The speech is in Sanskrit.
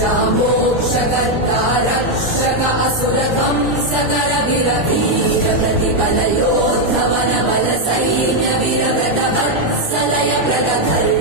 मोक्षकर्ता रक्षक असुरध्वंसकर वीर प्रतिबल योद्धवन बल सैन्य वीरव्रत वत्सलय प्रदधर्म